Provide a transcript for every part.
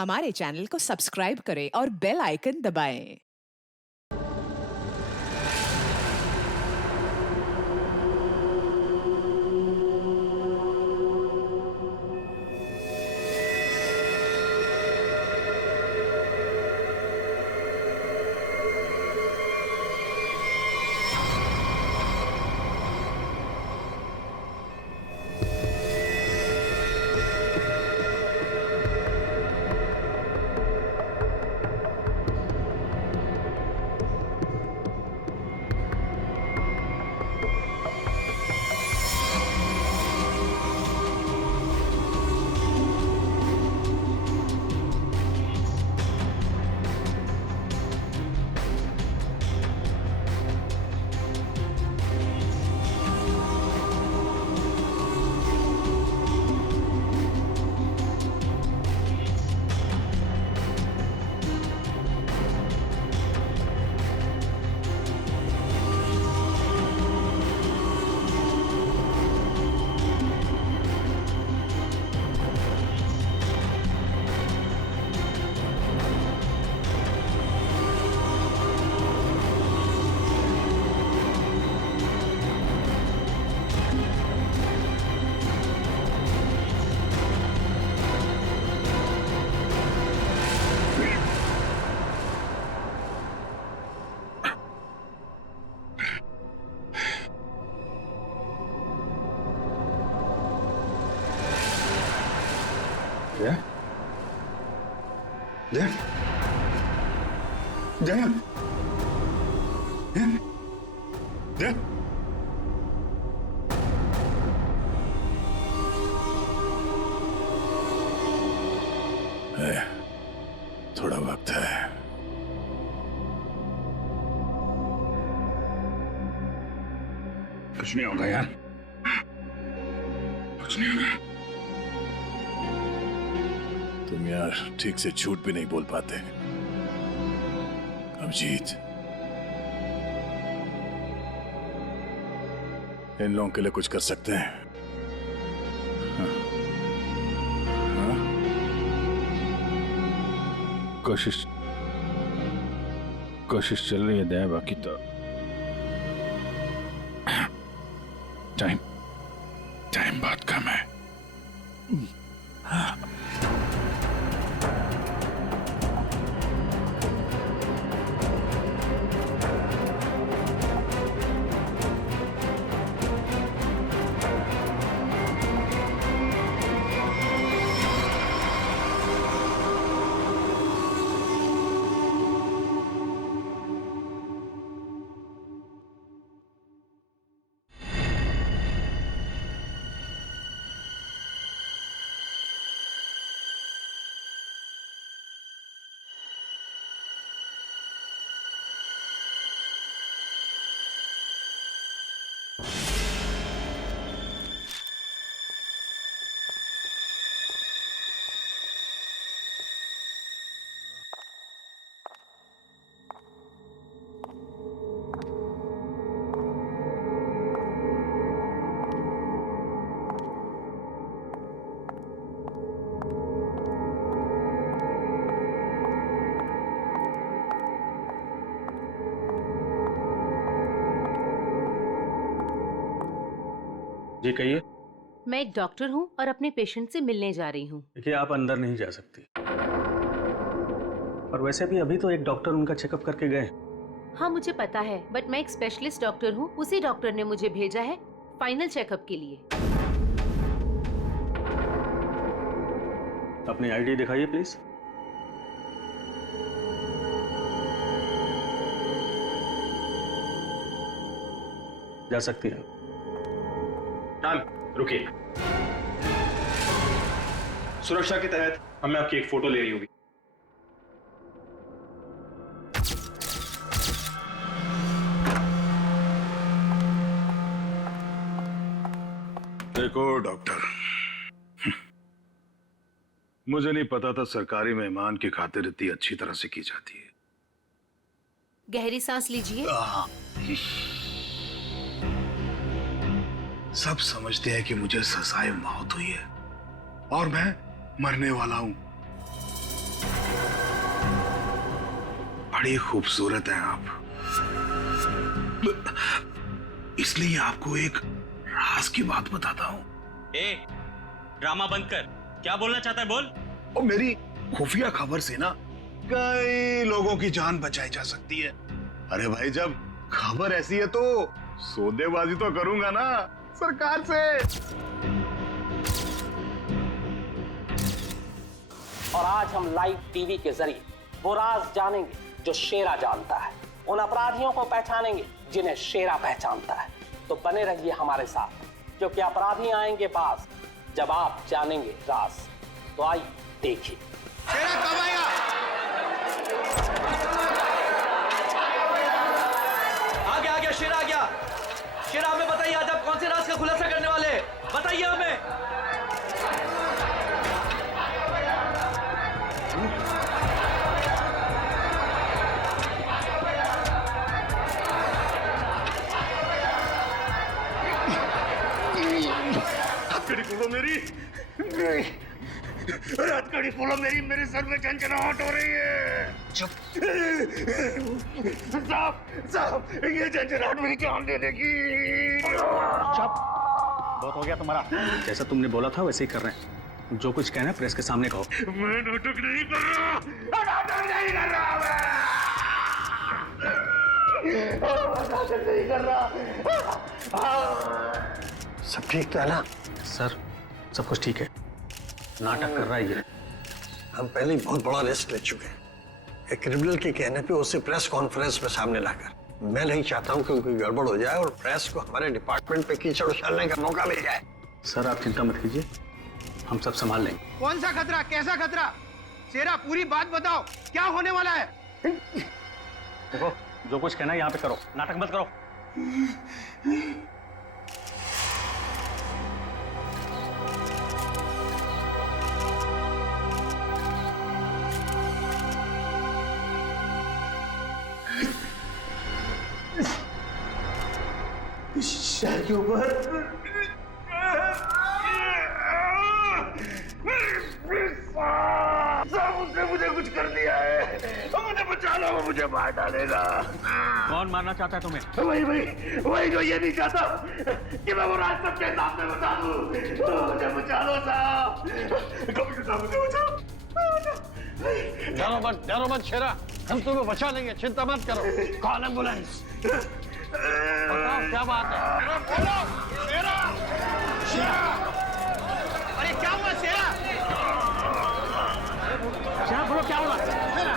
हमारे चैनल को सब्सक्राइब करें और बेल आइकन दबाएं। जया, जया, जया, जया, जया। थोड़ा वक्त है। कुछ नहीं होगा यार, कुछ नहीं होगा। तुम यार ठीक से झूठ भी नहीं बोल पाते। अभिजीत, इन लोगों के लिए कुछ कर सकते हैं। हाँ? हाँ? कोशिश चल रही है दया, बाकी तो टाइम बहुत कम है। जी कहिए। मैं एक डॉक्टर हूँ और अपने पेशेंट से मिलने जा रही हूँ। देखिए, आप अंदर नहीं जा सकती, और वैसे भी अभी तो एक डॉक्टर उनका चेकअप करके गए। हाँ मुझे पता है, बट मैं एक स्पेशलिस्ट डॉक्टर हूँ। उसी डॉक्टर ने मुझे भेजा है फाइनल चेकअप के लिए। अपनी आईडी दिखाइए प्लीज। जा सकती है। मैम रुकिए, सुरक्षा के तहत हमें आपकी एक फोटो लेनी होगी। देखो डॉक्टर, मुझे नहीं पता था सरकारी मेहमान की खातिर इतनी अच्छी तरह से की जाती है। गहरी सांस लीजिए। सब समझते हैं कि मुझे सजाए मौत हुई है और मैं मरने वाला हूं, बड़ी खूबसूरत हैं आप, इसलिए आपको एक राज की बात बताता हूँ। ए, ड्रामा बंद कर। क्या बोलना चाहता है बोल। और मेरी खुफिया खबर से ना कई लोगों की जान बचाई जा सकती है। अरे भाई, जब खबर ऐसी है तो सौदेबाजी तो करूंगा ना सरकार से। और आज हम लाइव टीवी के जरिए वो राज जानेंगे जो शेरा जानता है, उन अपराधियों को पहचानेंगे जिन्हें शेरा पहचानता है। तो बने रहिए हमारे साथ, क्योंकि अपराधी आएंगे पास जब आप जानेंगे राज। तो आइए देखिए। शेरा कब आएगा? आ गया शेरा आ गया। शेरा, हमें बताइए आज आप कौन से राज का खुलासा करने वाले हैं? बताइए हमें। हथकड़ी खोलो मेरी, हथकड़ी खोलो मेरी, मेरे सर में झंझनाहट हो रही है। चुप साहब, ये झंझनाहट मेरी जान दे देगी। चुप, बहुत हो गया तुम्हारा। जैसा तुमने बोला था वैसे ही कर रहे हैं। जो कुछ कहना है प्रेस के सामने कहो। मैं नाटक नहीं कर रहा, नाटक नहीं कर रहा, नाटक नहीं कर रहा। सब ठीक तो है ना? सर, सब कुछ ठीक है। नाटक कर रहा है ये। हम पहले ही बहुत बड़ा रिस्क ले चुके हैं। एक क्रिमिनल के कहने पे उसे प्रेस कॉन्फ्रेंस में सामने लाकर, मैं नहीं चाहता हूं कि कोई गड़बड़ हो जाए और प्रेस को हमारे डिपार्टमेंट पे कीचड़ उछालने का मौका मिल जाए। सर, आप चिंता मत कीजिए, हम सब संभाल लेंगे। कौन सा खतरा, कैसा खतरा? शेरा, पूरी बात बताओ, क्या होने वाला है? देखो, जो कुछ कहना है यहाँ पे करो, नाटक मत करो। शहर के ऊपर उसने मुझे कुछ कर दिया है, मुझे बचा लो, वो मुझे मार डालेगा। कौन मारना चाहता है तुम्हें? वही जो ये नहीं चाहता कि मैं वो राज सबके सामने बता दूं। मुझे बचा लो साहब, मुझे बचाओ। डरो मत शेरा, हम तुम्हें बचा लेंगे, चिंता मत करो। Call ambulance. बताओ क्या बात है? बोलो, शेरा! शेरा! अरे क्या हुआ शेरा? शेरा, बोलो क्या हुआ? शेरा!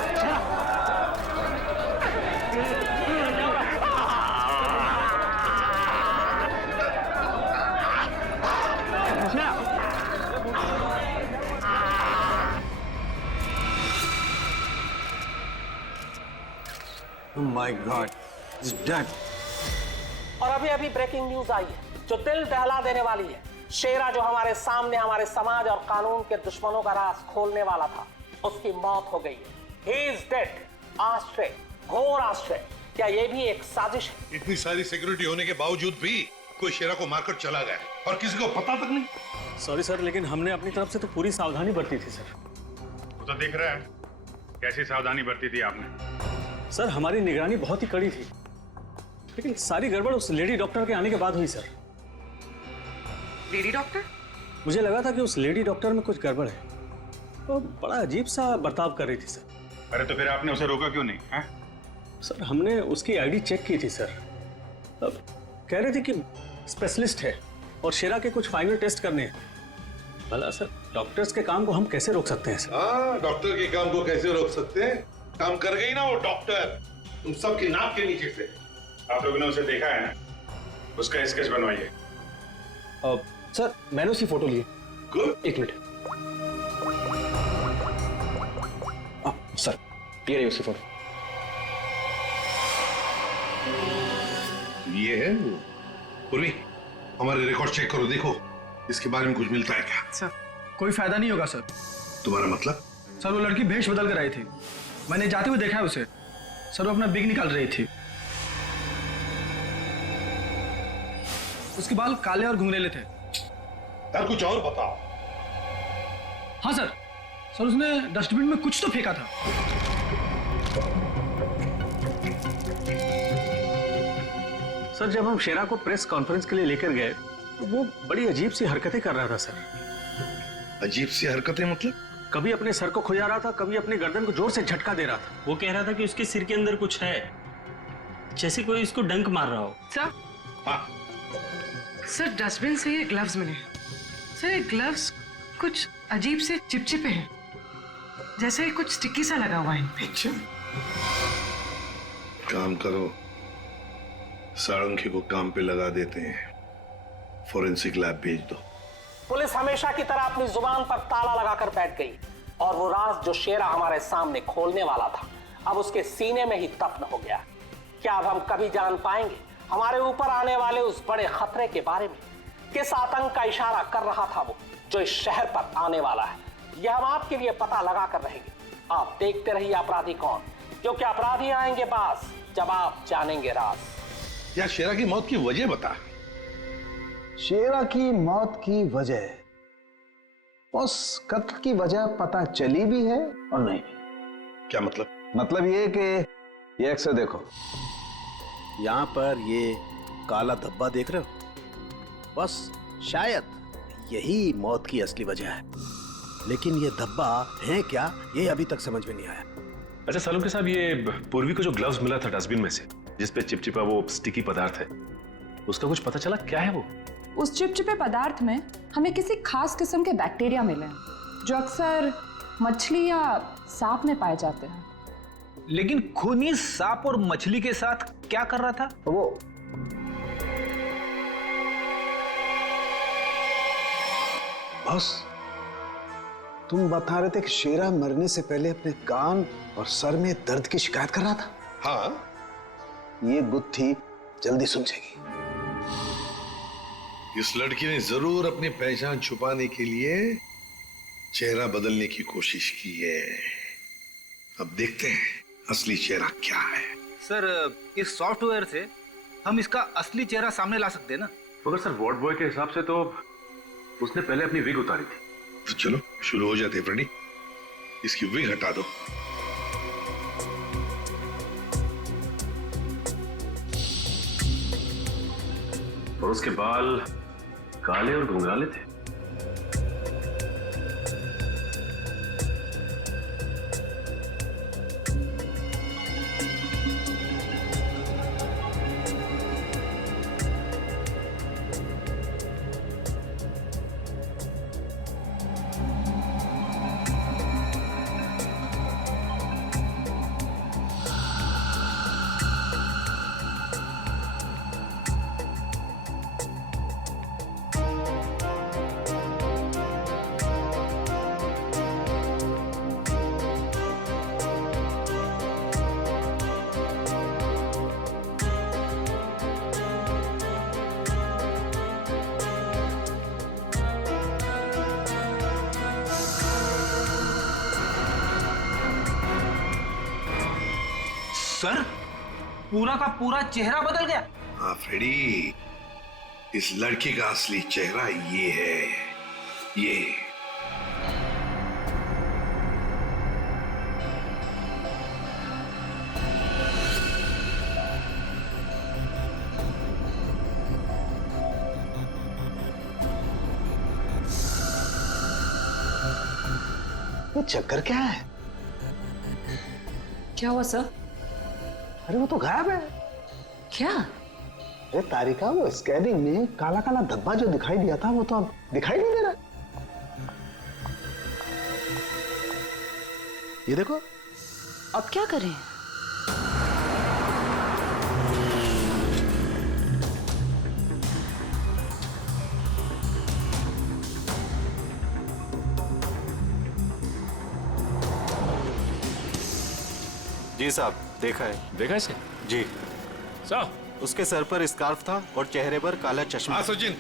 Oh my God, he's dead. और अभी अभी ब्रेकिंग न्यूज आई है जो दिल दहला देने वाली है। शेरा जो हमारे सामने हमारे समाज और कानून के दुश्मनों का राज खोलने वाला था, उसकी मौत हो गई है। He is dead. आश्चर्य, घोर आश्चर्य। क्या ये भी एक साजिश है? इतनी सारी सिक्योरिटी होने के बावजूद भी कोई शेरा को मारकर चला गया और किसी को पता तक नहीं। सॉरी सर, लेकिन हमने अपनी तरफ से तो पूरी सावधानी बरती थी सर। वो तो दिख रहा है कैसी सावधानी बरती थी आपने। सर, हमारी निगरानी बहुत ही कड़ी थी, लेकिन सारी गड़बड़ उस लेडी डॉक्टर के आने के बाद हुई सर। Lady doctor? मुझे लगा था कि उस लेडी डॉक्टर में कुछ गड़बड़ है, तो बड़ा अजीब सा बर्ताव कर रही थी सर। अरे तो फिर आपने उसे रोका क्यों नहीं है? सर, हमने उसकी आईडी चेक की थी सर। अब कह रहे थे कि स्पेशलिस्ट है और शेरा के कुछ फाइनल टेस्ट करने हैं। भला सर, डॉक्टर्स के काम को हम कैसे रोक सकते हैं सर? हाँ, डॉक्टर के काम को कैसे रोक सकते हैं? काम कर गई ना वो डॉक्टर, तुम सबकी नाक के नीचे से। आप लोगों ने उसे देखा है ना, उसका स्केच बनवाइए। सर, मैंने उसकी फोटो ली। गुड। एक मिनट। सर, ये रही उसकी फोटो। ये है वो। पूर्वी, हमारे रिकॉर्ड चेक करो, देखो इसके बारे में कुछ मिलता है क्या? सर, कोई फायदा नहीं होगा सर। तुम्हारा मतलब? सर, वो लड़की भेष बदल कर आई थी, मैंने जाते हुए देखा है उसे। सर, वो अपना बिग निकाल रही थी। उसके बाल काले और घुंघरेले थे। यार कुछ और बताओ। हाँ सर, उसने डस्टबिन में कुछ तो फेंका था। सर जब हम शेरा को प्रेस कॉन्फ्रेंस के लिए लेकर गए तो वो बड़ी अजीब सी हरकतें कर रहा था सर। अजीब सी हरकतें मतलब? कभी अपने सर को खुजा रहा था, कभी अपनी गर्दन को जोर से झटका दे रहा था। वो कह रहा था कि उसके सिर के अंदर कुछ है, जैसे कोई इसको डंक मार रहा हो। सर, हाँ सर डस्टबिन से ये ग्लव्स मिले। सर ये ग्लव्स कुछ अजीब से चिपचिपे हैं, जैसे कुछ स्टिकी सा लगा हुआ है इन पे। अच्छा, काम करो, सारंगी को काम पे लगा देते हैं, फोरेंसिक लैब भेज दो। पुलिस हमेशा की तरह अपनी जुबान पर ताला लगाकर बैठ गई और वो राज जो शेरा हमारे सामने खोलने वाला था अब उसके सीने में ही दफन हो गया। क्या अब हम कभी जान पाएंगे हमारे ऊपर आने वाले उस बड़े खतरे के बारे में? किस आतंक का इशारा कर रहा था वो जो इस शहर पर आने वाला है? यह हम आपके लिए पता लगा कर रहेंगे। आप देखते रहिए अपराधी कौन, क्योंकि अपराधी आएंगे पास जब आप जानेंगे राज। यार शेरा की मौत की वजह बता। शेरा की मौत की वजह, उस कत्ल की वजह पता चली भी है और नहीं भी। क्या मतलब? मतलब ये कि ये अक्सर देखो, यहाँ पर ये काला धब्बा देख रहे हो, बस शायद यही मौत की असली वजह है, लेकिन ये धब्बा है क्या ये अभी तक समझ में नहीं आया। अच्छा सालुंके साहब, ये पूर्वी को जो ग्लव्स मिला था डस्टबिन में से, जिसपे चिपचिपा वो स्टिकी पदार्थ है, उसका कुछ पता चला क्या है वो? उस चिपचिपे पदार्थ में हमें किसी खास किस्म के बैक्टीरिया मिले हैं जो अक्सर मछली या सांप में पाए जाते हैं। लेकिन खूनी सांप और मछली के साथ क्या कर रहा था वो? बस तुम बता रहे थे कि शेरा मरने से पहले अपने कान और सर में दर्द की शिकायत कर रहा था। हाँ, ये गुत्थी जल्दी सुलझेगी। इस लड़की ने जरूर अपनी पहचान छुपाने के लिए चेहरा बदलने की कोशिश की है। अब देखते हैं असली चेहरा क्या है। सर इस सॉफ्टवेयर से हम इसका असली चेहरा सामने ला सकते हैं ना? मगर सर वार्ड बॉय के हिसाब से तो उसने पहले अपनी विग उतारी थी। तो चलो शुरू हो जाते हैं फ्रेंडी, इसकी विग हटा दो। और उसके बाल काले और घुंघराले थे। सर पूरा का पूरा चेहरा बदल गया। हाँ फ्रेडी, इस लड़की का असली चेहरा ये है, ये। ये चक्कर क्या है? क्या हुआ सर? अरे वो तो गायब है। क्या? अरे तारिका, वो स्कैनिंग में काला काला धब्बा जो दिखाई दिया था वो तो अब दिखाई नहीं दे रहा। ये देखो। अब क्या करें? जी साहब, देखा है। देखा इसे? जी साहब, उसके सर पर स्कार्फ था और चेहरे पर काला चश्मा। हाँ सचिन।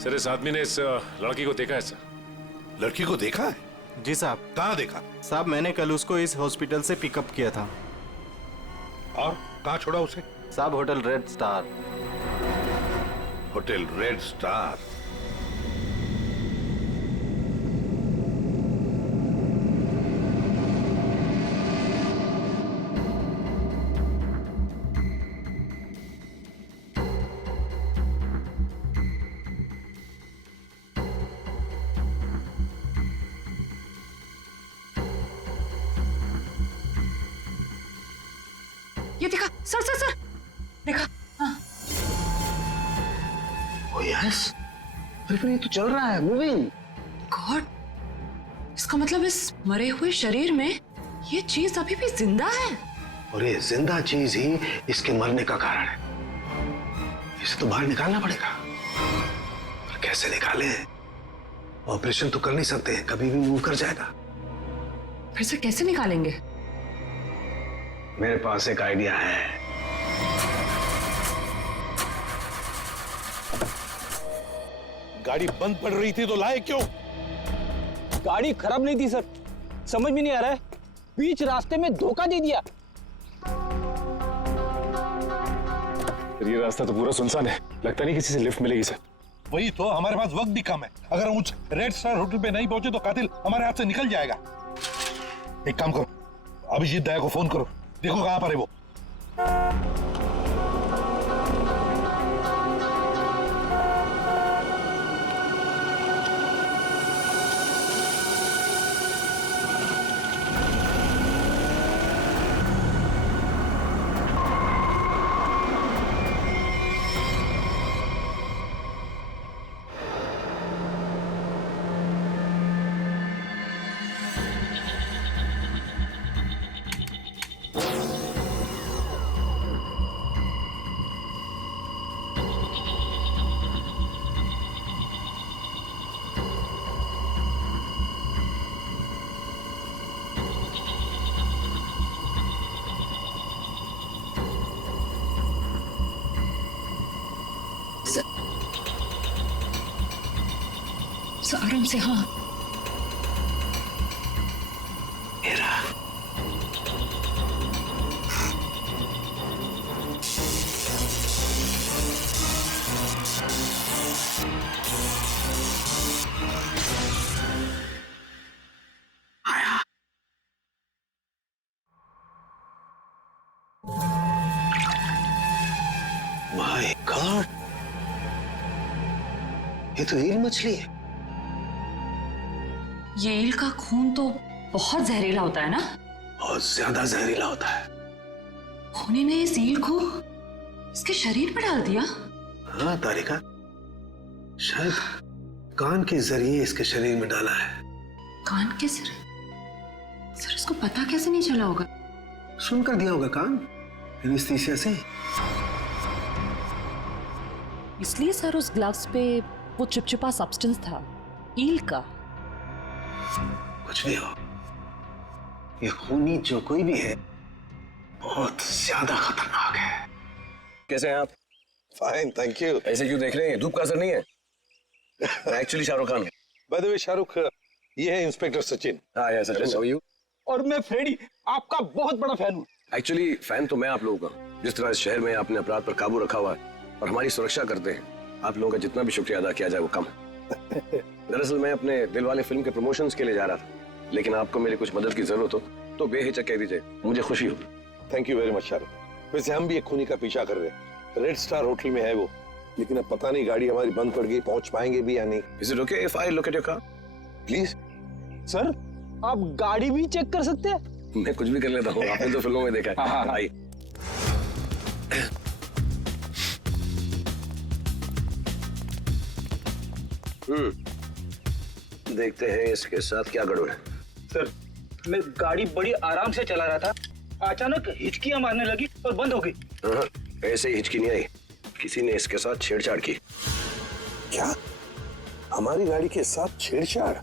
सर इस आदमी ने इस लड़की को देखा है सर। लड़की को देखा है? जी साहब। कहाँ देखा? साहब मैंने कल उसको इस हॉस्पिटल से पिकअप किया था। और कहाँ छोड़ा उसे? साहब hotel red star. Hotel red star? ये देखा सर सर सर, देखा? हाँ। ओ यस, अरे ये तो चल रहा है, मूविंग। गॉड, इसका मतलब इस मरे हुए शरीर में ये चीज अभी भी जिंदा है। और ये जिंदा चीज ही इसके मरने का कारण है। इसे तो बाहर निकालना पड़ेगा। पर कैसे निकाले? ऑपरेशन तो कर नहीं सकते, कभी भी मूव कर जाएगा। फिर से कैसे निकालेंगे? मेरे पास एक आइडिया है। गाड़ी बंद पड़ रही थी तो लाए क्यों? गाड़ी खराब नहीं थी सर, समझ में नहीं आ रहा है, बीच रास्ते में धोखा दे दिया। ये रास्ता तो पूरा सुनसान है, लगता नहीं किसी से लिफ्ट मिलेगी सर। वही तो, हमारे पास वक्त भी कम है। अगर हम उस रेड स्टार होटल पे नहीं पहुंचे तो कातिल हमारे हाथ से निकल जाएगा। एक काम करो, अभिजीत दया को फोन करो, देखो कहां पर है वो। आराम से। हाँ, माय गॉड, ये तो ईल मछली है। ये ईल का खून तो बहुत जहरीला होता है ना? बहुत ज्यादा जहरीला होता है। खूनी ने इस ईल को इसके शरीर पर डाल दिया? हाँ तारिका, शायद कान के जरिए इसके शरीर में डाला है। कान के जरिए? सर, इसको पता कैसे नहीं चला होगा? सुनकर दिया होगा कान, एनेस्थीसिया से। इसलिए सर उस ग्लव्स पे वो चिपचिपा सब्सटेंस था, ईल का। कुछ भी हो, ये खूनी जो कोई भी है बहुत ज्यादा खतरनाक है। कैसे हैं आप? Fine, thank you. ऐसे क्यों देख रहे हैं? धूप का असर नहीं है? मैं एक्चुअली शाहरुख खान हूं। बाय द वे शाहरुख, ये है इंस्पेक्टर सचिन। हाँ यार सचिन, हाउ आर यू? और मैं फ्रेडी, आपका बहुत बड़ा फैन हूँ। एक्चुअली फैन तो मैं आप लोगों का। जिस तरह इस शहर में आपने अपराध पर काबू रखा हुआ है और हमारी सुरक्षा करते हैं, आप लोगों का जितना भी शुक्रिया अदा किया जाए वो कम है। दरअसल मैं अपने दिलवाले फिल्म के प्रमोशंस के लिए जा रहा था, लेकिन आपको मेरी कुछ मदद की जरूरत हो तो बेहिचक कह दीजिए, मुझे खुशी हो। Thank you very much Shahrukh. वैसे हम भी एक खूनी का पीछा कर रहे हैं, रेड स्टार होटल में है वो, लेकिन अब पता नहीं गाड़ी हमारी बंद पड़ गई, पहुंच पाएंगे भी या नहीं। Is it okay if I look at your car? Please. Sir, आप गाड़ी भी चेक कर सकते हैं? मैं कुछ भी कर लेता हूँ, आपने तो फिल्मों में देखा है। आइए। देखते हैं इसके साथ क्या गड़बड़ है। सर, मैं गाड़ी बड़ी आराम से चला रहा था, अचानक हिचकियां मारने लगी और बंद हो गई। हाँ, ऐसे ही हिचकी नहीं आई, किसी ने इसके साथ छेड़छाड़ की। क्या? हमारी गाड़ी के साथ छेड़छाड़?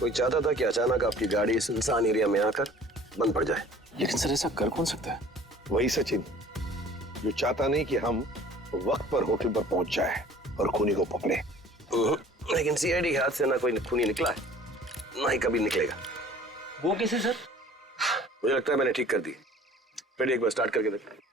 कोई चाहता था कि अचानक आपकी गाड़ी सुनसान एरिया में आकर बंद पड़ जाए। लेकिन सर ऐसा कर कौन सकता है? वही सचिन, जो चाहता नहीं कि हम वक्त पर होटल पर पहुंच जाए और खूनी को पकड़े। लेकिन सीआईडी हाथ से ना कोई खूनी निकला है, ना ही कभी निकलेगा। वो कैसे सर? मुझे लगता है मैंने ठीक कर दी। फिर एक बार स्टार्ट करके देखते हैं।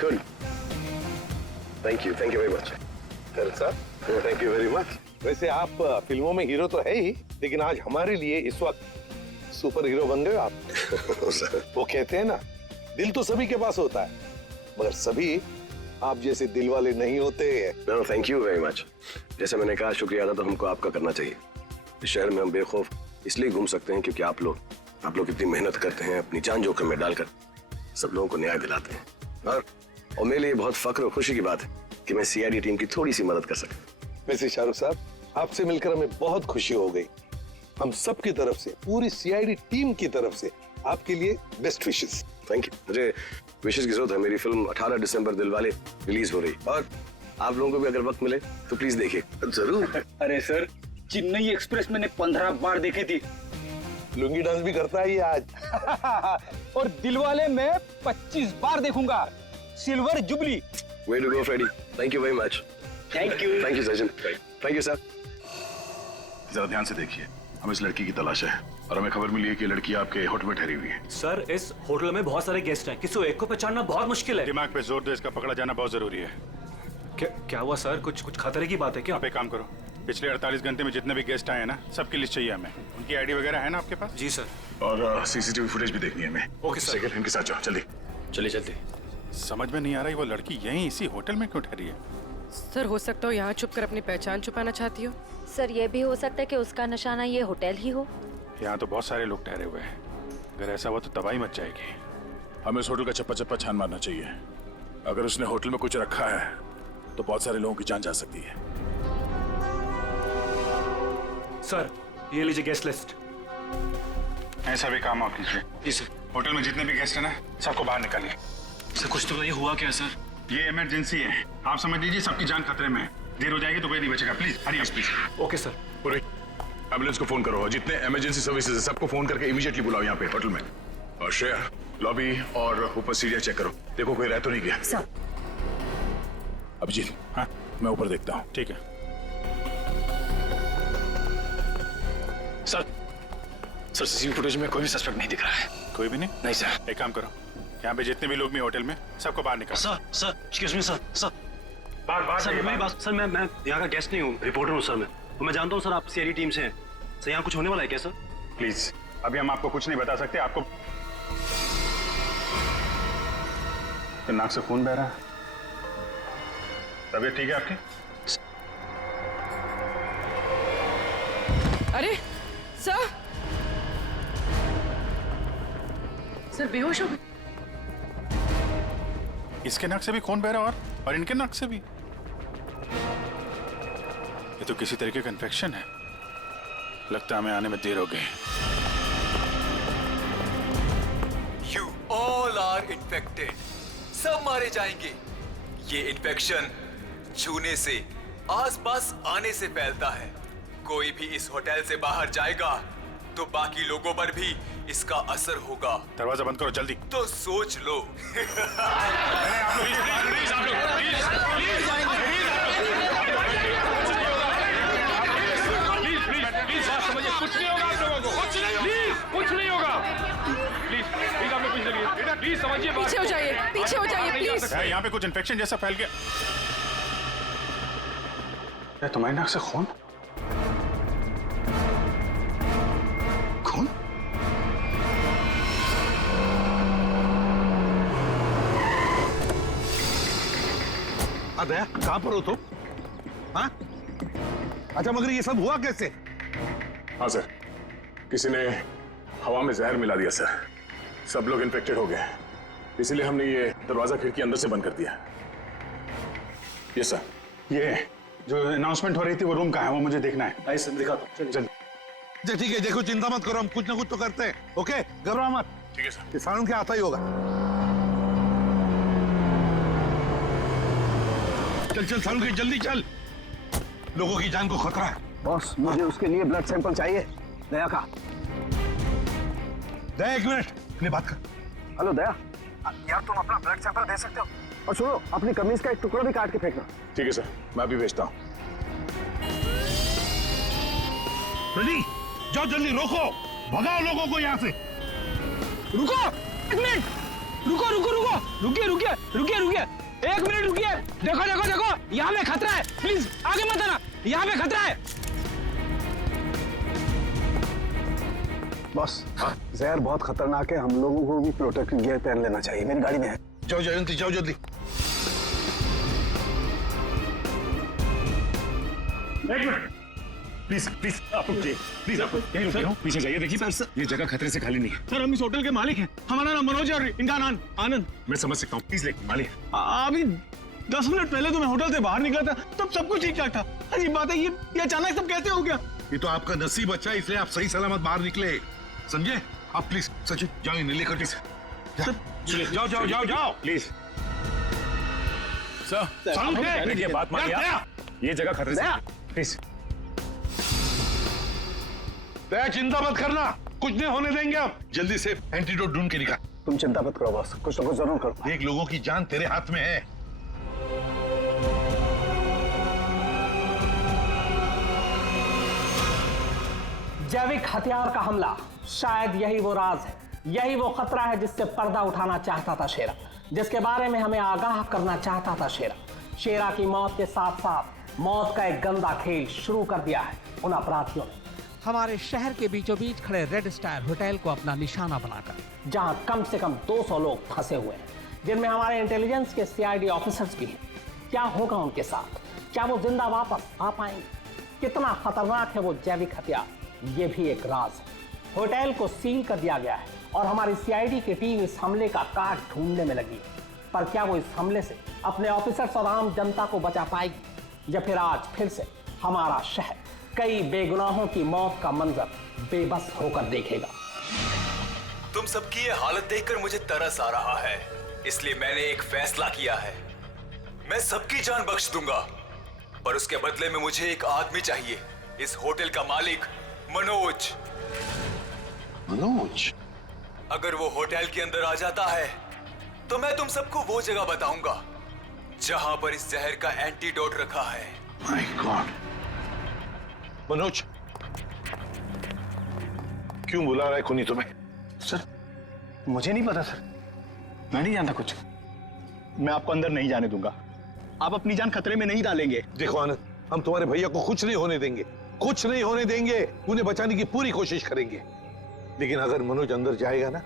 Good. Thank you very much. Sir, thank you very much. वैसे आप फिल्मों में हीरो तो है ही, लेकिन आज हमारे लिए इस वक्त सुपर हीरो बन गए आप। वो कहते हैं ना, दिल तो सभी के पास होता है, मगर सभी आप जैसे दिल वाले नहीं होते। No thank you very much. जैसे मैंने कहा, शुक्रिया अदा तो हमको आपका करना चाहिए। इस शहर में हम बेखौफ इसलिए घूम सकते हैं क्योंकि आप लोग इतनी मेहनत करते हैं, अपनी जान जोखिम में डालकर सब लोगों को न्याय दिलाते हैं। और मेरे लिए बहुत फख्र और खुशी की बात है कि मैं सीआईडी टीम की थोड़ी सी मदद कर सकता। वैसे शाहरुख साहब, आपसे मिलकर हमें बहुत खुशी हो गई। हम सब की तरफ से, पूरी सीआईडी टीम की तरफ से आपके लिए बेस्ट विशेस। Thank you. मुझे विशेष की जरूरत है। मेरी फिल्म 18 दिसंबर दिलवाले रिलीज हो रही, और आप लोगों को भी अगर वक्त मिले तो प्लीज देखिए। जरूर। अरे सर, चेन्नई एक्सप्रेस मैंने 15 बार देखी थी। लुंगी डांस भी करता है ये आज। और दिलवाले मैं 25 बार देखूंगा। Silver jubilee. Way to go Freddy. Thank you very much. Thank you Sachin. Thank you sir. जरा ध्यान से देखिए, हम इस लड़की की तलाश है और हमें खबर मिली है कि लड़की आपके होटल में ठहरी हुई है। सर, इस होटल में बहुत सारे गेस्ट हैं, किसी को एक को पहचानना बहुत मुश्किल है। दिमाग पे जोर दो, इसका पकड़ा जाना बहुत जरूरी है। क्या हुआ सर? कुछ खतरे की बात है क्या? आप एक काम करो, पिछले 48 घंटे में जितने भी गेस्ट आए हैं ना, सबकी लिस्ट चाहिए हमें। उनकी आईडी वगैरह है ना आपके पास? जी सर। और सीसीटीवी फुटेज भी देखनी है हमें। Okay sir. सेकंड इनके साथ जाओ, जल्दी। चलिए जल्दी। समझ में नहीं आ रहा है वो लड़की यहीं इसी होटल में क्यों ठहरी है। सर, हो सकता हो यहाँ छुप कर अपनी पहचान छुपाना चाहती हो। सर, ये भी हो सकता है कि उसका निशाना ये होटल ही हो। यहाँ तो बहुत सारे लोग ठहरे हुए हैं, अगर ऐसा हुआ तो तबाही मच जाएगी। हमें इस होटल का चप्पा चप्पा छान मारना चाहिए। अगर उसने होटल में कुछ रखा है तो बहुत सारे लोगों की जान जा सकती है। सर, ये लीजिए गेस्ट लिस्ट। ऐसा भी काम आप कीजिए। जी सर। होटल में जितने भी गेस्ट हैं ना, सबको बाहर निकालिए। सर, कुछ तो बताइए, हुआ क्या सर? ये इमरजेंसी है, आप समझ लीजिए सबकी जान खतरे में है। देर हो जाएगी तो कोई नहीं बचेगा। Please Hari please. Okay sir. पूरी एम्बुलेंस को फोन करो और जितने इमरजेंसी सर्विसेज है सबको फोन करके इमीडिएटली बुलाओ यहाँ पे होटल में। और श्रेया, लॉबी और ऊपर सीढ़ियाँ चेक करो, देखो कोई रह तो नहीं गया। सर। अभिजीत, हाँ मैं ऊपर देखता हूँ। ठीक है सर। सर, सीसीटीवी फुटेज में कोई भी सस्पेक्ट नहीं दिख रहा है। कोई भी नहीं? नहीं सर। एक काम करो, यहाँ पे जितने भी लोग भी होटल में, सबको बाहर निकालो। Sir, excuse me sir. बाहर सर, मेरी बात। सर, मैं यहाँ का गेस्ट नहीं हूँ, रिपोर्टर हूँ सर। मैं जानता हूँ सर आप सीआईडी टीम से हैं। सर, यहाँ कुछ होने वाला है क्या सर? प्लीज, अभी हम आपको कुछ नहीं बता सकते। आपको तो नाक से खून बह रहा है। तबीयत ठीक है आपकी? अरे सर, बेहोश हो गए। इसके नाक से भी खून बह रहा है और इनके नाक से भी। ये तो किसी तरीके का इन्फेक्शन है। लगता है हमें आने में देर हो गई। You all are infected. सब मारे जाएंगे। ये इन्फेक्शन छूने से, आसपास आने से फैलता है। कोई भी इस होटल से बाहर जाएगा तो बाकी लोगों पर भी इसका असर होगा। दरवाजा बंद करो जल्दी। तो सोच लो। कुछ नहीं होगा आप लोगों को। कुछ नहीं होगा। प्लीज आप लोग पीछे चलिए। प्लीज समझिए। पीछे हो जाइए, पीछे हो जाइए प्लीज। यहाँ पे कुछ इन्फेक्शन जैसा फैल गया। तुम्हारे नाक से खून? खून? दया, कहाँ पर हो तुम? हाँ? अच्छा, मगर ये सब हुआ कैसे? हाँ सर, किसी ने हवा में जहर मिला दिया सर। सब लोग इन्फेक्टेड हो गए, इसीलिए हमने ये दरवाजा खिड़की अंदर से बंद कर दिया। ये सर, ये जो अनाउंसमेंट हो रही थी वो रूम कहाँ है, वो मुझे देखना है। आइए सर, दिखाता हूँ। अच्छा ठीक है, देखो चिंता मत करो, हम कुछ ना कुछ तो करते हैं। ओके, घबराओ मत। ठीक है सर। किसानों के आता ही होगा। चल सालू के, जल्दी चल, लोगों की जान को खतरा है। बॉस, मुझे उसके लिए ब्लड सैंपल चाहिए, दया का। दया, एक मिनट, अपनी बात कर। हेलो दया, यार तुम अपना ब्लड सैंपल दे सकते हो? और सुनो, अपनी कमीज का एक टुकड़ा भी काट के फेंकना। ठीक है सर, मैं अभी भेजता हूँ। रेडी, जाओ जल्दी, रोको, भगाओ लोगों को यहाँ से। रुको, एक मिनट, रुकिए, एक मिनट रुकिए। देखो, यहाँ पे खतरा है। प्लीज आगे मत आना, यहाँ पे खतरा है। बॉस जहर बहुत खतरनाक है, हम लोगों को भी प्रोटेक्टिव गियर पहन लेना चाहिए। मेरी गाड़ी में है। जाओ जयंती, जाओ जल्दी। एक मिनट प्लीज प्लीज, आप रुकिए प्लीज, आप यहीं रुकिए, पीछे जाइए। देखिए सर, ये जगह खतरे से खाली नहीं है। सर हम इस होटल के मालिक हैं, हमारा नाम मनोज है और इनका नाम आनंद। मैं समझ सकता हूँ, प्लीज लेकिन मालिक। अभी 10 मिनट पहले तो मैं होटल से बाहर निकला था, तब सब कुछ ठीक ठाक था। अजीब बात है, ये अचानक सब कैसे हो गया? ये तो आपका नसीब अच्छा है, इसलिए आप सही सलामत बाहर निकले, समझे? आप प्लीज सचिन जाओ, इन्हें लेकर प्लीज जाओ जाओ जाओ जाओ प्लीज। सर ये बात मानिए, ये जगह खतरे से, प्लीज। दया चिंता मत करना, कुछ नहीं होने देंगे हम। जल्दी से एंटीडोट ढूंढ के निकाल। तुम चिंता मत करो बॉस, कुछ ना कुछ जरूर करो। देख, लोगों की जान तेरे हाथ में है। जैविक हथियार का हमला, शायद यही वो राज है, यही वो खतरा है जिससे पर्दा उठाना चाहता था शेरा, जिसके बारे में हमें आगाह करना चाहता था शेरा। शेरा की मौत के साथ साथ मौत का एक गंदा खेल शुरू कर दिया है उन अपराधियों ने। हमारे शहर के बीचों बीच खड़े रेड स्टार होटल को अपना निशाना बनाकर, जहां कम से कम 200 लोग फंसे हुए हैं, जिनमें हमारे इंटेलिजेंस के सीआईडी ऑफिसर्स भी हैं। क्या होगा उनके साथ? क्या वो जिंदा वापस आ पाएंगे? कितना खतरनाक है वो जैविक हथियार, ये भी एक राज है। होटल को सील कर दिया गया है और हमारी सीआईडी की टीम इस हमले का काट ढूंढने में लगी है। पर क्या वो इस हमले से अपने ऑफिसर्स और आम जनता को बचा पाएगी, या फिर आज फिर से हमारा शहर कई बेगुनाहों की मौत का मंजर बेबस होकर देखेगा? तुम सबकी ये हालत देखकर मुझे तरस आ रहा है, इसलिए मैंने एक फैसला किया है। मैं सबकी जान बख्श दूंगा, पर उसके बदले में मुझे एक आदमी चाहिए, इस होटल का मालिक मनोज। मनोज? अगर वो होटल के अंदर आ जाता है तो मैं तुम सबको वो जगह बताऊंगा जहां पर इस जहर का एंटीडोट रखा है। My God. मनोज, क्यों बुला रहा है खूनी तुम्हें? सर मुझे नहीं पता सर, मैं नहीं जानता कुछ। मैं आपको अंदर नहीं जाने दूंगा, आप अपनी जान खतरे में नहीं डालेंगे। देखो आनंद, हम तुम्हारे भैया को कुछ नहीं होने देंगे, कुछ नहीं होने देंगे। उन्हें बचाने की पूरी कोशिश करेंगे, लेकिन अगर मनोज अंदर जाएगा ना,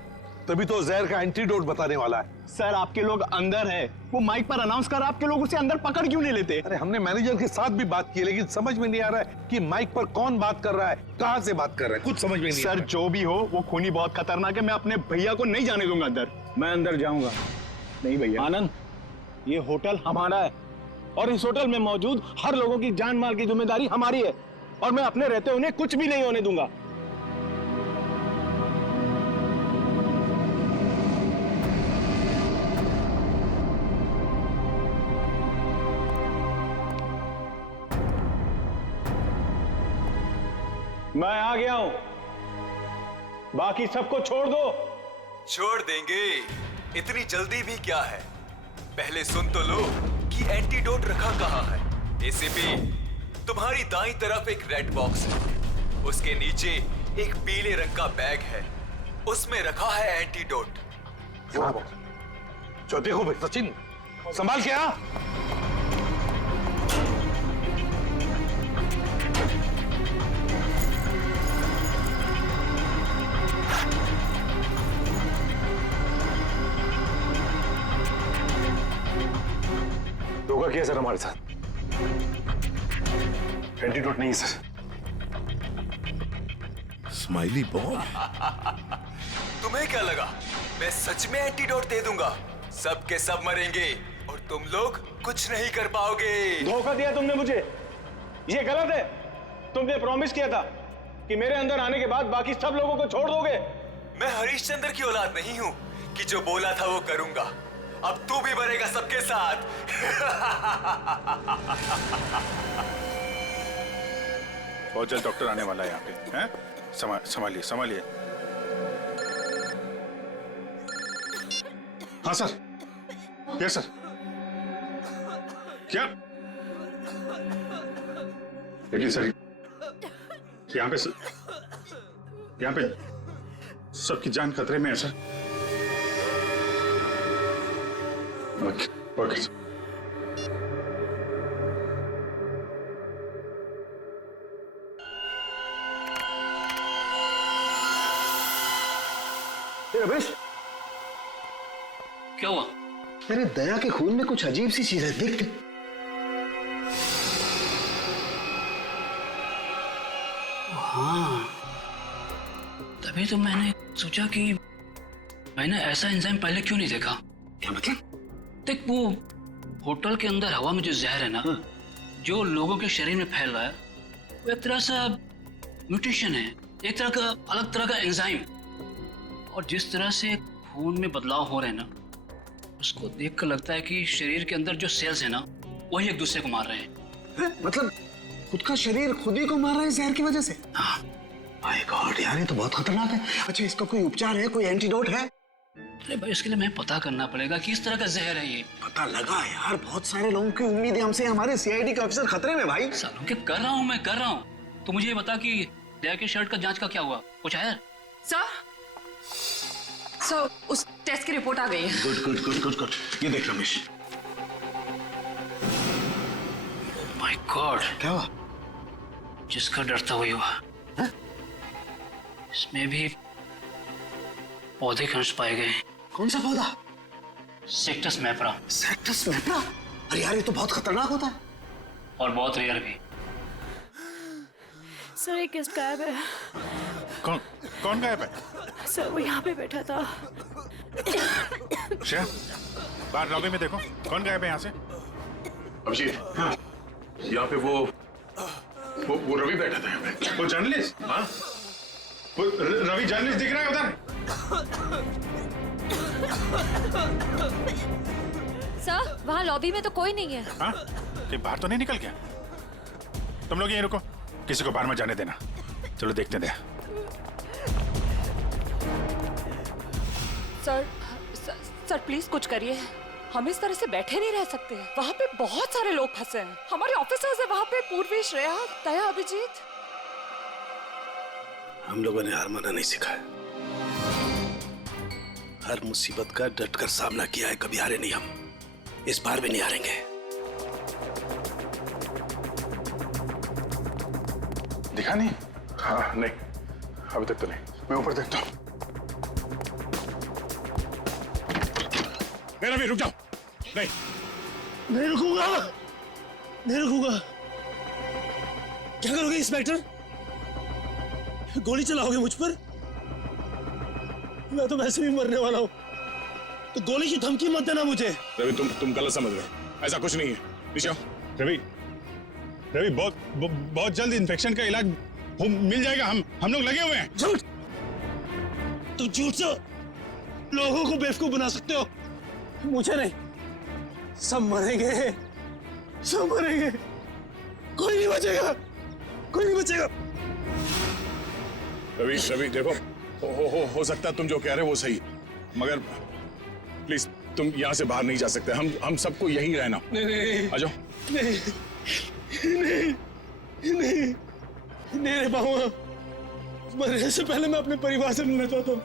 तभी तो जहर का एंटीडोट बताने वाला है। सर आपके लोग अंदर है, वो माइक पर अनाउंस कर, आपके लोग उसे अंदर पकड़ क्यों नहीं लेते? अरे हमने मैनेजर के साथ भी बात की, लेकिन समझ में नहीं आ रहा है कि माइक पर कौन बात कर रहा है, कहां से बात कर रहा है, कुछ समझ में नहीं सर जो भी हो, वो खूनी बहुत खतरनाक है, मैं अपने भैया को नहीं जाने दूंगा अंदर। मैं अंदर जाऊंगा नहीं भैया। आनंद, ये होटल हमारा है और इस होटल में मौजूद हर लोगों की जान माल की जिम्मेदारी हमारी है, और मैं अपने रहते उन्हें कुछ भी नहीं होने दूंगा। मैं आ गया हूं, बाकी सबको छोड़ दो। छोड़ देंगे, इतनी जल्दी भी क्या है? पहले सुन तो लो कि एंटीडोट रखा कहां है। एसीपी, तुम्हारी दाईं तरफ एक रेड बॉक्स है, उसके नीचे एक पीले रंग का बैग है, उसमें रखा है एंटीडोट। जो देखो भाई सचिन, संभाल के आ। धोखा किया सर हमारे साथ, एंटीडोट नहीं है सर। स्माइली बॉय, तुम्हें क्या लगा मैं सच में एंटीडोट दे दूंगा? सब के सब मरेंगे और तुम लोग कुछ नहीं कर पाओगे। धोखा दिया तुमने मुझे, ये गलत है। तुमने प्रॉमिस किया था कि मेरे अंदर आने के बाद बाकी सब लोगों को छोड़ दोगे। मैं हरिश्चंद्र की औलाद नहीं हूं कि जो बोला था वो करूंगा। अब तू भी मरेगा सबके साथ। बहुत जल्द डॉक्टर आने वाला है यहाँ पे, हैं? संभालिए संभालिए। हाँ सर, यस सर। क्या? देखिए सर, यहाँ पे सबकी जान खतरे में है sir. Okay okay sir. Ramesh, क्या हुआ? मेरे दया के खून में कुछ अजीब सी चीज है, देख। हाँ, तभी तो मैंने सोचा कि मैंने ऐसा एंजाइम पहले क्यों नहीं देखा। क्या मतलब? देख, वो होटल के अंदर हवा में जो जहर है ना, जो लोगों के शरीर में फैल रहा है, वो एक तरह से म्यूटेशन है, एक तरह का अलग तरह का एंजाइम। और जिस तरह से खून में बदलाव हो रहे हैं ना, उसको देखकर लगता है कि शरीर के अंदर जो सेल्स है ना, वही एक दूसरे को मार रहे हैं। मतलब खुद का शरीर खुद ही को मार रहा है जहर की वजह से? हाँ। माय गॉड यार, ये तो बहुत खतरनाक है। अच्छा, इसका कोई उपचार है, कोई एंटीडोट है? अरे भाई, इसके लिए मैं पता करना पड़ेगा कि इस तरह का जहर है ये। पता लगा यार, बहुत सारे लोगों की उम्मीद है हमसे, हमारे सीआईडी का अफसर खतरे में भाई। सालों के कर रहा हूँ, मैं कर रहा हूँ। तो मुझे ये बता कि दया के शर्ट का जांच का क्या हुआ, कुछ आया? सर, उस टेस्ट की रिपोर्ट आ गई है। Good good good good good. ये देख रमेश। माय गॉड, क्या हुआ? जिसका डर था वही हुआ। हा? इसमें भी पौधे के अंश पाए गए। कौन सा पौधा? सेक्टस मैप्रा। सेक्टस मैप्रा? अरे यार, ये तो बहुत खतरनाक होता है और बहुत रेयर भी। सर, एक गेस्ट गायब है। कौन गायब है? सर, वो यहाँ पे बैठा था। श्रेया, बाहर लॉबी में देखो, कौन गायब है यहाँ से? अभिजीत, हाँ, यहाँ पे वो रवि बैठा था यहाँ पे। वो जर्नलिस्ट? हाँ, वो रवि जर्नलिस्ट दिख रहा है उधर। सर, वहाँ लॉबी में तो कोई नहीं है। हाँ, कि बाहर तो नहीं निकल गया? तुम लोग यहीं रुको, किसी को बाहर मत जाने देना। चलो देखते हैं। सर प्लीज कुछ करिए, हम इस तरह से बैठे नहीं रह सकते। वहाँ पे बहुत सारे लोग फंसे हैं, हमारे ऑफिसर्स हैं वहाँ पे, पूर्वी, श्रेया, दया, अभिजीत। हम लोगों ने हार माना नहीं सीखा है। हर मुसीबत का डटकर सामना किया है, कभी हारे नहीं हम। इस बार भी नहीं हारेंगे। दिखा नहीं? हाँ, नहीं, अभी तक तो नहीं। मैं ऊपर देखता हूँ। मेरा भी रुक जाओ। नहीं, नहीं रुकूंगा, नहीं रुकूंगा। क्या करोगे इंस्पेक्टर? गोली चलाओगे मुझ पर? मैं तो वैसे भी मरने वाला हूँ, तो गोली की धमकी मत देना मुझे। रवि, तुम गलत समझ रहे हो, ऐसा कुछ नहीं है। नीचे आओ। रवि, बहुत जल्द इन्फेक्शन का इलाज मिल जाएगा। हम लोग लगे हुए हैं। झूठ! तुम झूठ से लोगों को बेवकूफ बना सकते हो, मुझे नहीं। सब मरेंगे, सब मरेंगे, कोई नहीं बचेगा, कोई नहीं बचेगा। रवि देखो, हो सकता है तुम जो कह रहे हो वो सही, मगर प्लीज तुम यहाँ से बाहर नहीं जा सकते। हम सबको यहीं रहना। नहीं, आ जाओ। नहीं, नहीं रह पाऊंगा। मरने से पहले मैं अपने परिवार से मिलना चाहता हूँ।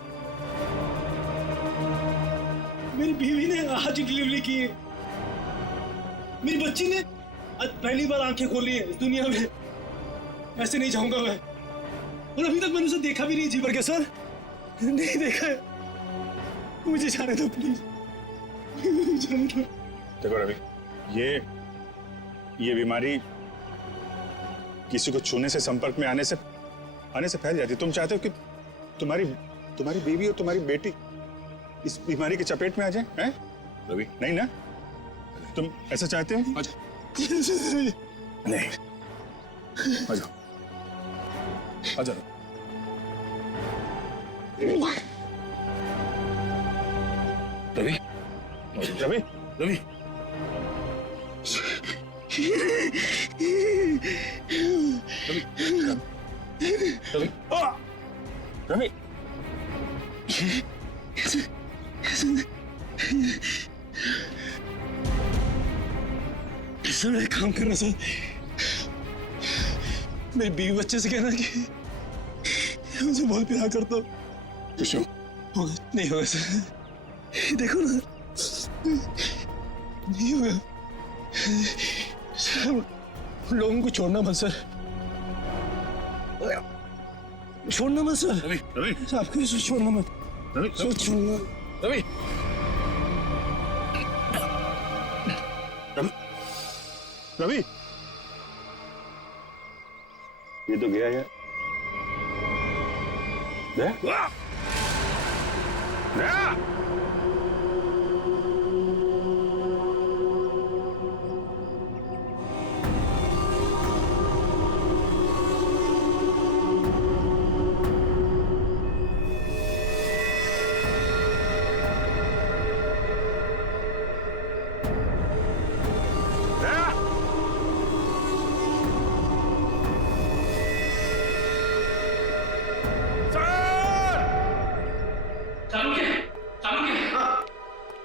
मेरी बीवी ने आज डिलीवरी की है, मेरी बच्ची ने आज पहली बार आंखें खोली है इस दुनिया में। ऐसे नहीं जाऊंगा मैं, और अभी तक मैंने उसे देखा भी नहीं जी भर के। सर, नहीं देखा है, मुझे जाने दो प्लीज, जाने दो। देखो रवि, ये बीमारी किसी को छूने से, संपर्क में आने से फैल जाती है। तुम चाहते हो कि तुम्हारी बीवी और तुम्हारी बेटी इस बीमारी की चपेट में आ जाए? हैं? रवि, नहीं ना? तुम ऐसा चाहते हो? आ जाओ। नहीं, आ जाओ, आ जाओ। रवि, रवि, रवि, रवि, सर, एक काम करना सर, मेरी बीवी बच्चे से कहना कि मुझे बहुत प्यार करता हूँ। होगा नहीं होगा सर, देखो ना, नहीं होगा सर। लोगों को छोड़ना मत सर, छोड़ना मत सर। रवि, आपको छोड़ना मत। रवि रवि रवि, ये तो गया है।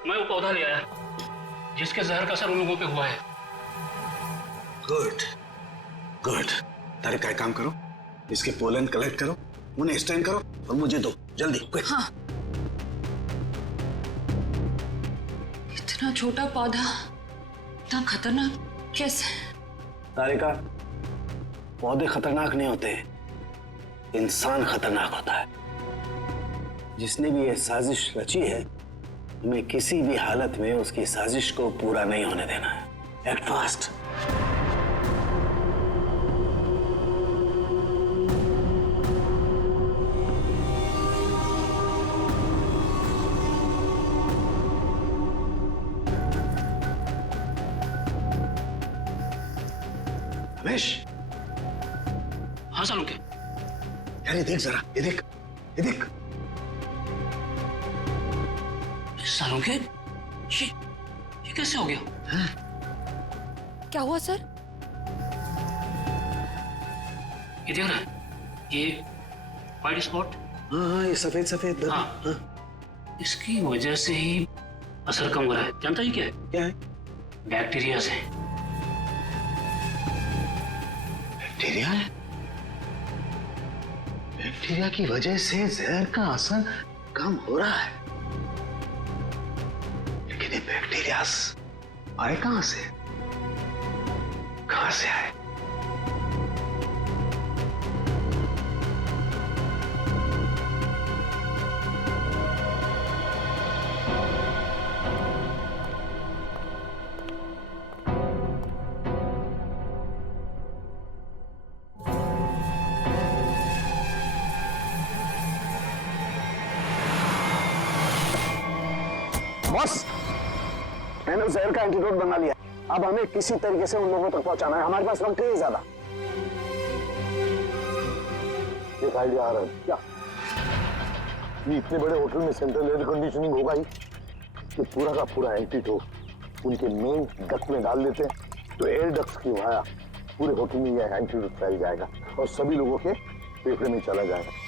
मैं वो पौधा ले आया जिसके जहर का असर उन लोगों पे हुआ है। Good good. तारे का काम करो, इसके पोलन कलेक्ट करो, उन्हें स्टैंड करो और मुझे दो जल्दी। हाँ। इतना छोटा पौधा इतना खतरनाक कैसे? तारिका, पौधे खतरनाक नहीं होते, इंसान खतरनाक होता है। जिसने भी ये साजिश रची है, हमें किसी भी हालत में उसकी साजिश को पूरा नहीं होने देना है। Act fast. रमेश। हाँ सालू के। यार ये देख जरा, ये देख, ये देख। सालों के ये कैसे हो गया? क्या हुआ सर? ये देख रहा है, ये वाइट स्पॉट। हाँ ये सफेद सफेद। हाँ, हाँ। इसकी वजह से ही असर कम हो रहा है। जानता ही क्या है? क्या है? बैक्टीरिया से। बैक्टीरिया है? बैक्टीरिया की वजह से जहर का असर कम हो रहा है। लेकिन ये बैक्टीरिया आए कहां से? कहां से आए? बॉस, मैंने उस जहर का एंटीडोट बना लिया। अब हमें किसी तरीके से उन लोगों तक पहुंचाना है। हमारे पास वक्त नहीं है ज्यादा। एक आइडिया आ रहा है। क्या? ये इतने बड़े होटल में सेंट्रल एयर कंडीशनिंग होगा ही कि पूरा का पूरा एंटीडोट उनके मेन डक्ट में डाल देते हैं, तो एयर डक्ट्स की वाया पूरे होटल में यह एंटीडोट फैल जाएगा और सभी लोगों के फेफड़े में चला जाएगा।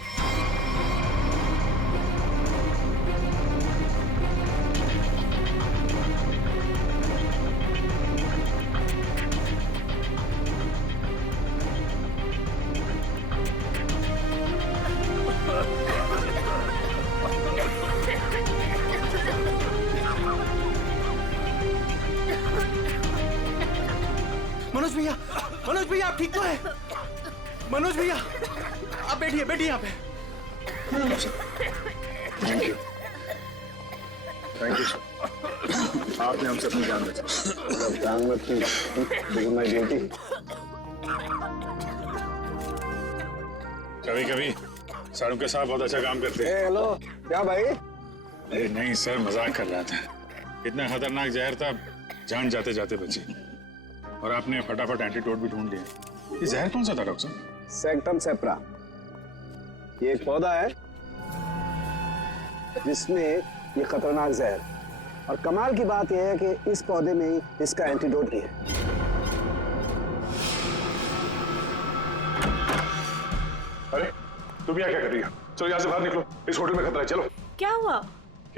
मनोज भैया आप ठीक तो है? मनोज भैया आप बैठिए, बैठिए यहाँ पे। Thank you, thank you sir. आपने हमसे अपनी जान बचाई। जान मत की माय ड्यूटी। कभी कभी सारू के साथ बहुत अच्छा काम करते हैं। हेलो, क्या भाई? अरे नहीं सर, मजाक कर रहा था। इतना खतरनाक जहर था, जान जाते जाते बची। और आपने फटाफट एंटीडोट भी ढूंढ लिया। ये जहर कौन सा था डॉक्टर साहब? सेक्टम सेप्रा। ये एक पौधा है जिसमें ये खतरनाक जहर, और कमाल की बात यह है कि इस पौधे में ही इसका एंटीडोट भी है। अरे तुम यहाँ क्या कर रही हो? चलो यहाँ से बाहर निकलो, इस होटल में खतरा है। चलो। क्या हुआ?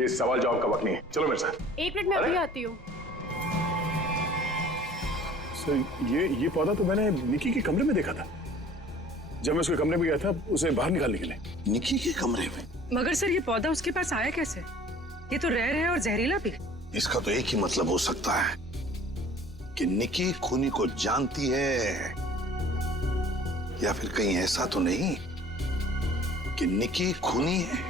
ये सवाल जवाब का वक्त नहीं है, चलो मेरे साथ। एक मिनट में अभी आती हूँ। ये पौधा तो मैंने निकी के कमरे में देखा था। जब मैं उसके कमरे में गया था उसे बाहर निकालने के लिए। निकी के कमरे में? मगर सर ये पौधा उसके पास आया कैसे? ये तो रेयर है और जहरीला भी। इसका तो एक ही मतलब हो सकता है कि निकी खूनी को जानती है, या फिर कहीं ऐसा तो नहीं कि निकी खूनी है।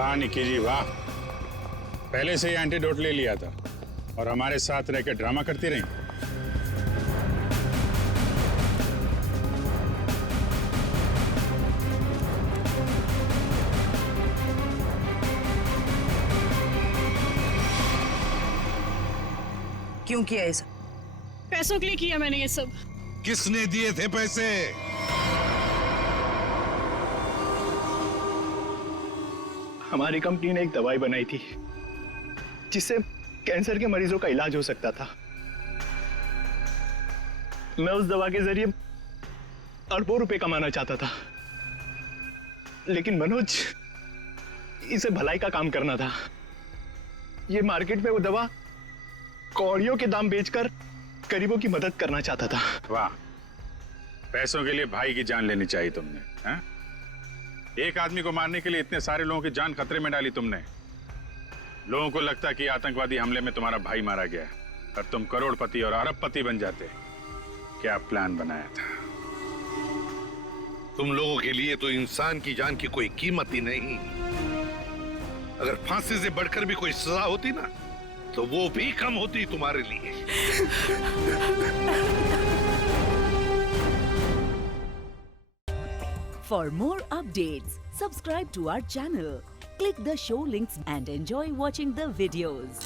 वाह निकी जी वाह, पहले से ही एंटीडोट ले लिया था और हमारे साथ रहकर ड्रामा करती रही। क्यों किया ये सब? पैसों के लिए किया मैंने ये सब। किसने दिए थे पैसे? हमारी कंपनी ने एक दवाई बनाई थी जिससे कैंसर के मरीजों का इलाज हो सकता था। मैं उस दवा के जरिए अरबों रुपए कमाना चाहता था, लेकिन मनोज इसे भलाई का काम करना था। ये मार्केट में वो दवा कौड़ियों के दाम बेचकर गरीबों की मदद करना चाहता था। वाह, पैसों के लिए भाई की जान लेनी चाहिए तुमने, हैं? एक आदमी को मारने के लिए इतने सारे लोगों की जान खतरे में डाली तुमने। लोगों को लगता कि आतंकवादी हमले में तुम्हारा भाई मारा गया और तुम करोड़पति और अरबपति बन जाते। क्या प्लान बनाया था? तुम लोगों के लिए तो इंसान की जान की कोई कीमत ही नहीं। अगर फांसी से बढ़कर भी कोई सजा होती ना, तो वो भी कम होती तुम्हारे लिए। For more updates, subscribe to our channel, click the show links and enjoy watching the videos.